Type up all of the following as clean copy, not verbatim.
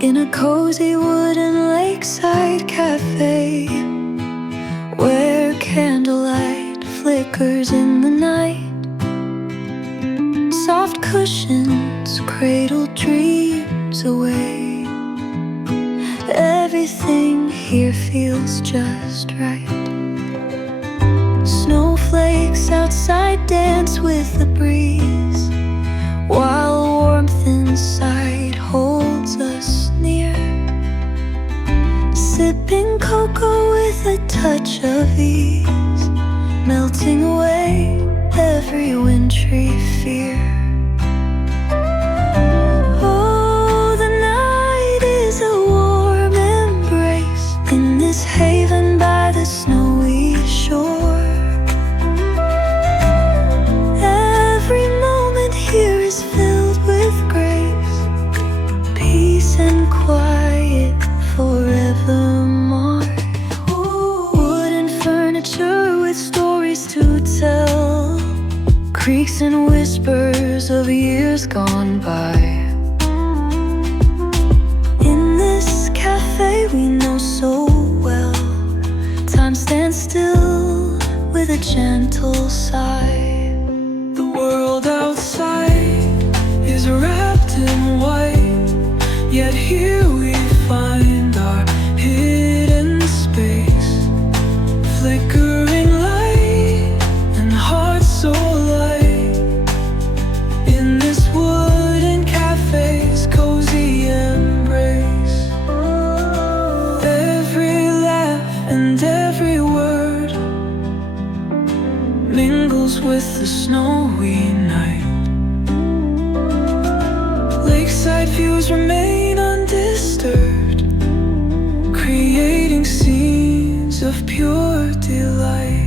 In a cozy wooden lakeside cafe, where candlelight flickers in the night, soft cushions cradle dreams away. Everything here feels just right. Snowflakes outside dance with the breeze, while warmth inside holds us near. Sipping cocoa with a touch of ease, melting away every wintry fear. Oh, the night is a warm embrace in this haven by the snow. know so well. Time stands still with a gentle sigh. The world outside is wrapped in white, yet here we find our hidden space. Flickering light and hearts so light in this wooden cafe's cozy embrace. Every laugh and every word mingles with the snowy night. Lakeside views remain undisturbed, creating scenes of pure delight.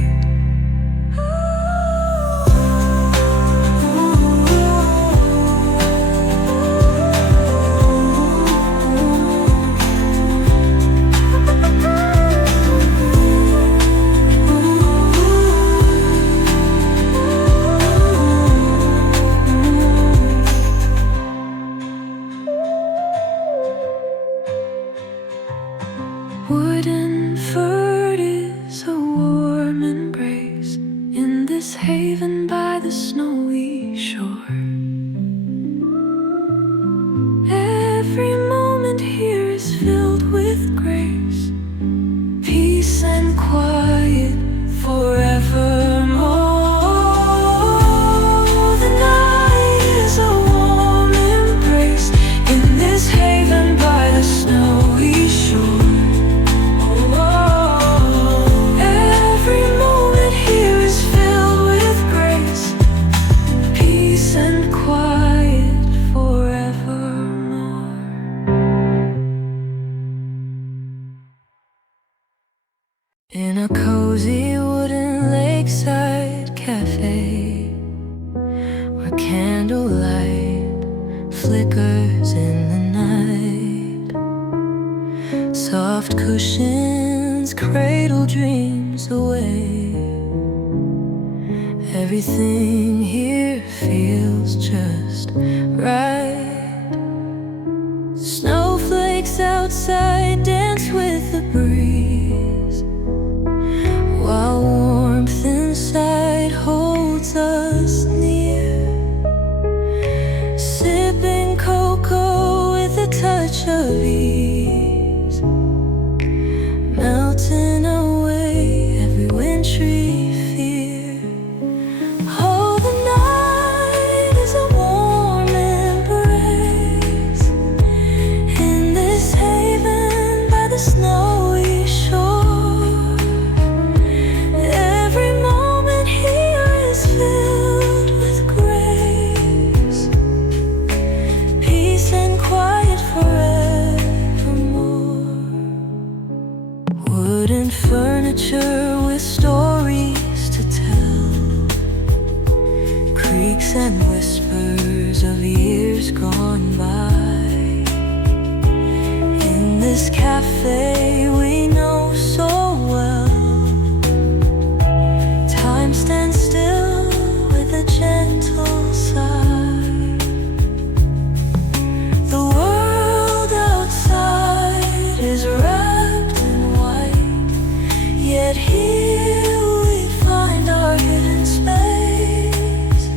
Wooden fort is a warm embrace in this haven by the snowy shore. Every moment here is filled with grace, peace and quiet forevermore. The night is a warm embrace in this haven by the snowy shore. In a cozy wooden lakeside cafe, where candlelight flickers in the night, soft cushions cradle dreams away. Everything here feels just right. Snowflakes outside dance with the breeze, while warmth inside holds us near. Sipping cocoa with a touch of ease, melting away every wintry fear. Oh, the night is a warm embrace in this haven by the snowy shore. Wooden furniture with stories to tell, creaks and whispers of years gone by. In this cafe we know so well, time stands still with a gentle sigh. The world outside is wrapped in white, yet here we find our hidden space.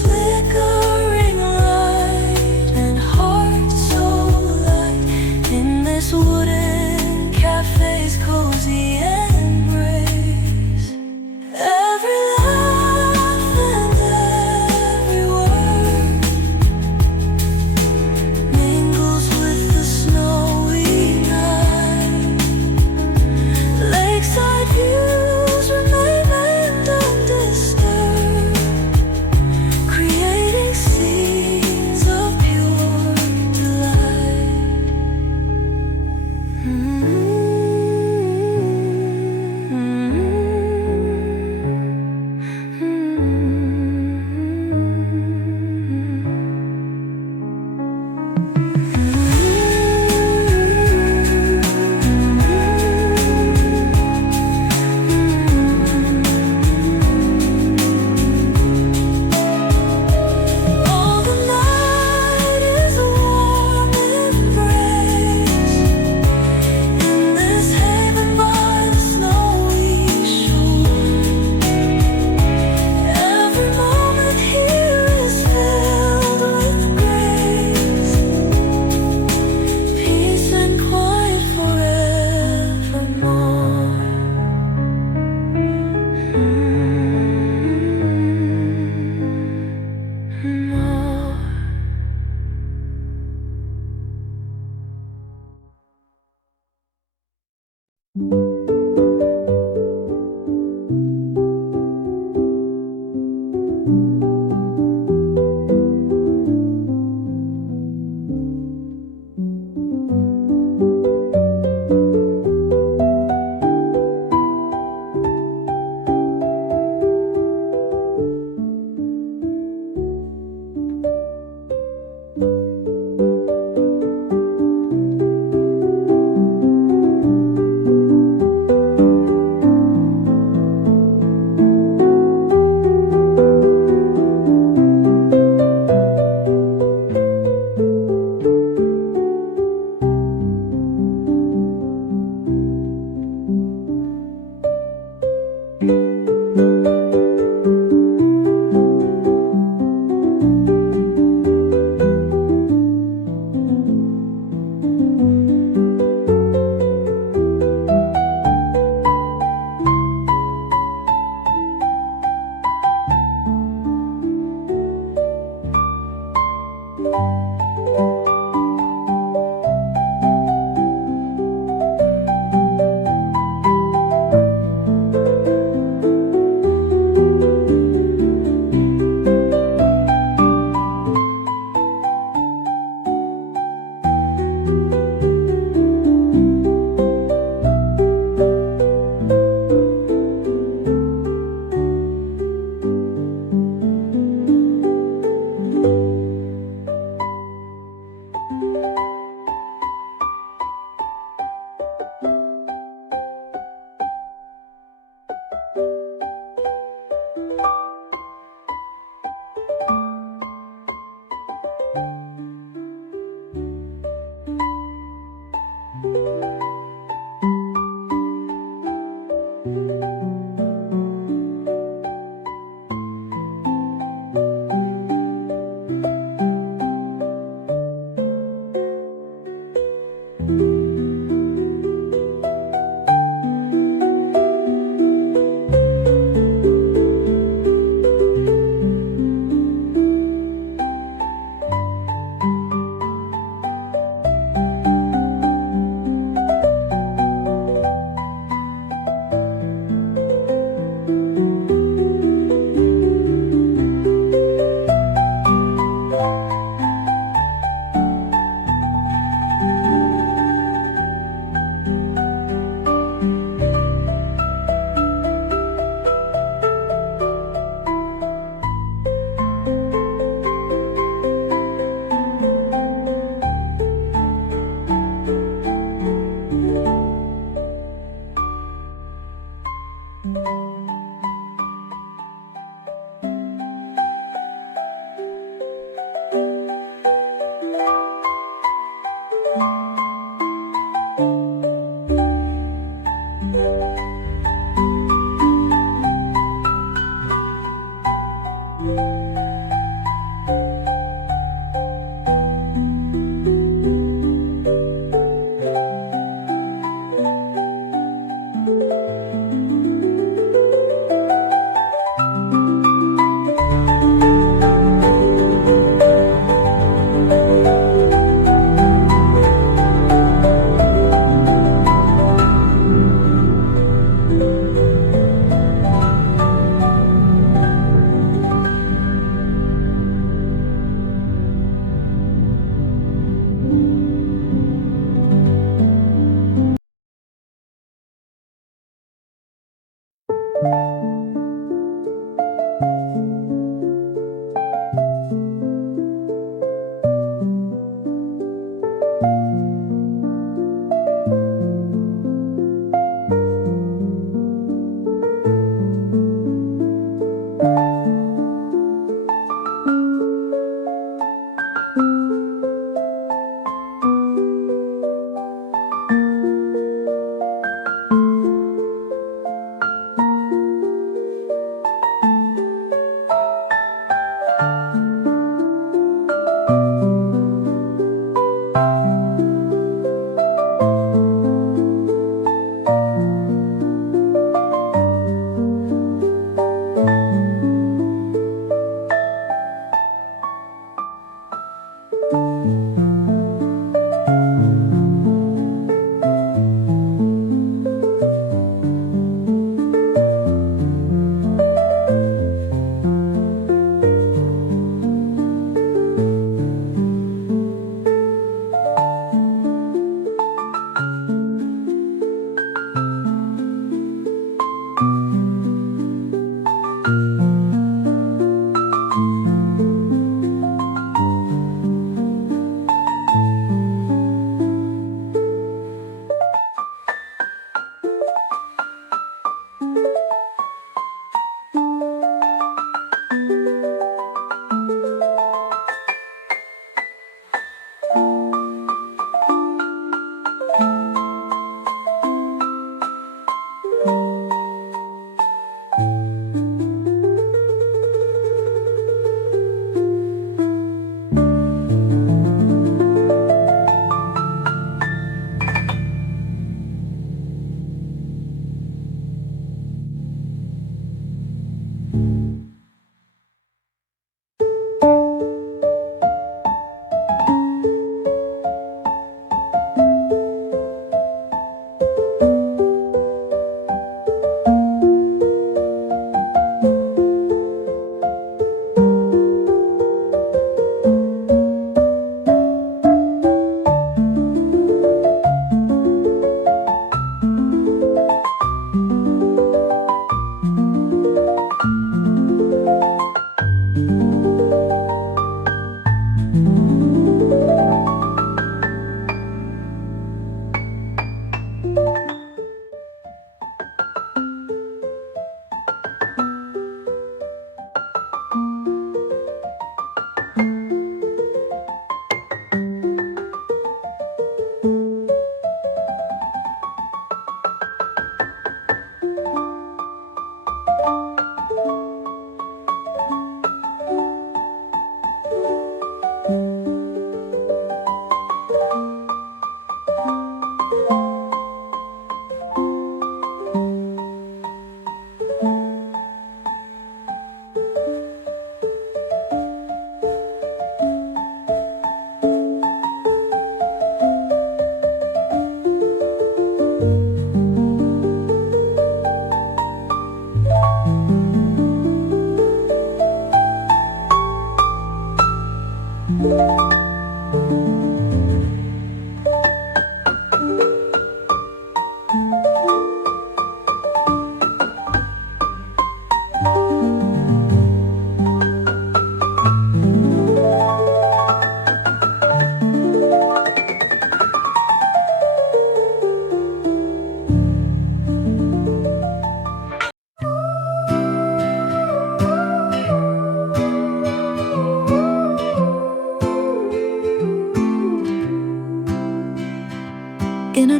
Flickering light and hearts so light in this wooden cafe's cozy embrace. Every laugh and every word mingles with the snowy night. Lakeside views remain undisturbed, creating scenes of pure delight.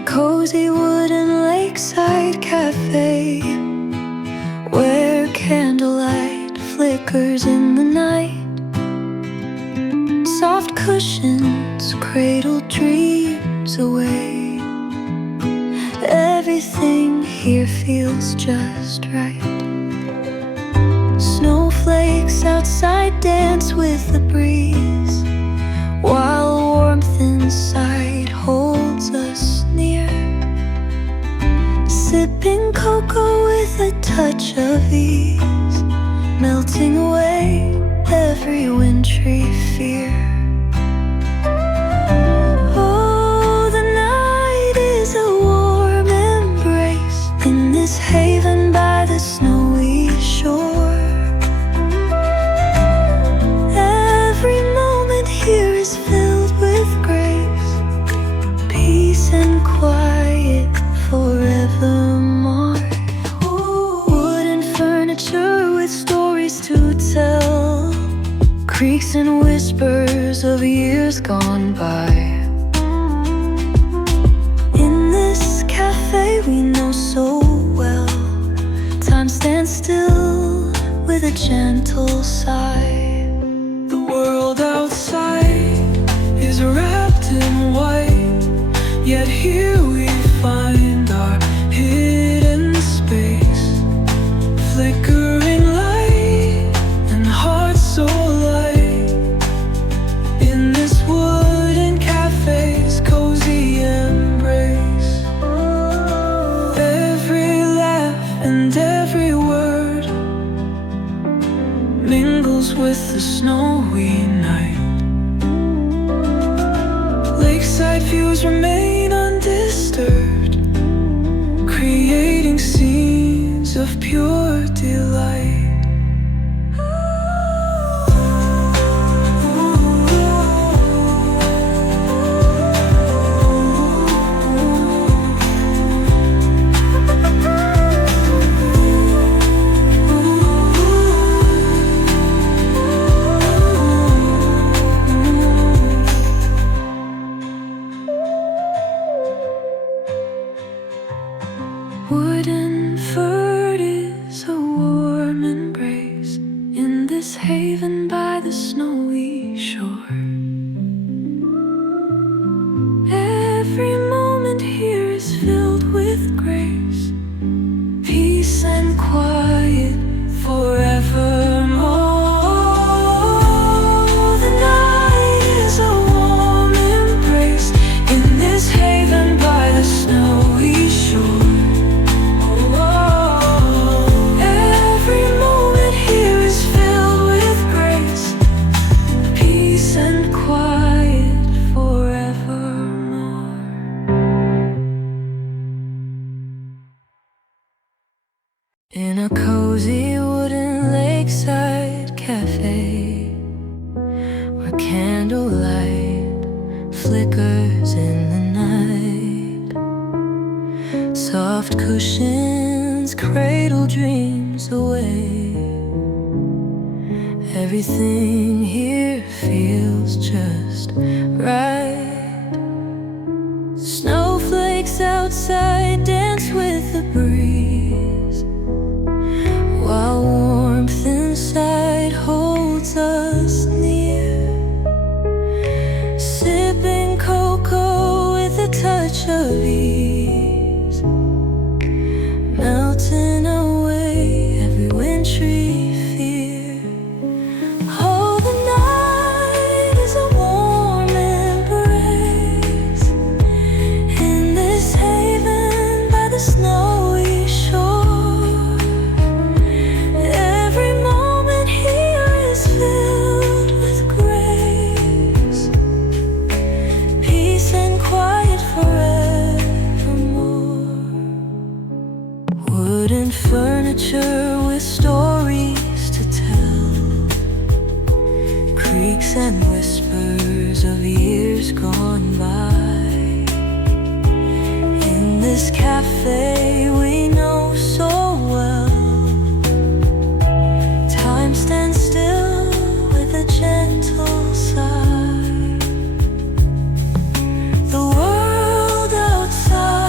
cozy wooden lakeside cafe where candlelight flickers in the night. Soft cushions cradle dreams away. Everything here feels just right. Snowflakes outside dance with the breeze, while warmth inside holds us near. Sipping cocoa with a touch of ease, melting away every wintry fear. Oh, the night is a warm embrace in this haven by the snowy shore. Every moment here is filled with grace, peace and quiet forevermore. Wooden furniture with stories to tell, creaks and whispers of years gone by. In this cafe we know so well, time stands still with a gentle sigh. The world outside is wrapped in white, yet here we find our hidden space. Flickering light and hearts so light in this wooden cafe's cozy embrace. Every laugh and every word mingles with the snowy night. Lakeside views remain undisturbed, creating scenes of pure delight. Wooden fort is a warm embrace in this haven by the snowy shore. Every moment here is filled with grace, peace and quiet forevermore. The night is a warm embrace in this haven by the snowy shore. In a cozy wooden lakeside cafe where candlelight flickers in the night, soft cushions cradle dreams away. Everything here feels just right. Snowflakes outside dance with the breeze, while warmth inside holds us near. Sipping cocoa with a touch of ease, melting away every wintry fear. Oh, the night is a warm embrace in this haven by the snowy shore. Every moment here is filled with grace, peace and quiet forevermore. Wooden furniture with stories to tell, creaks and whispers of years gone by. In this cafe we know so well, time stands still with a gentle sigh. The world outside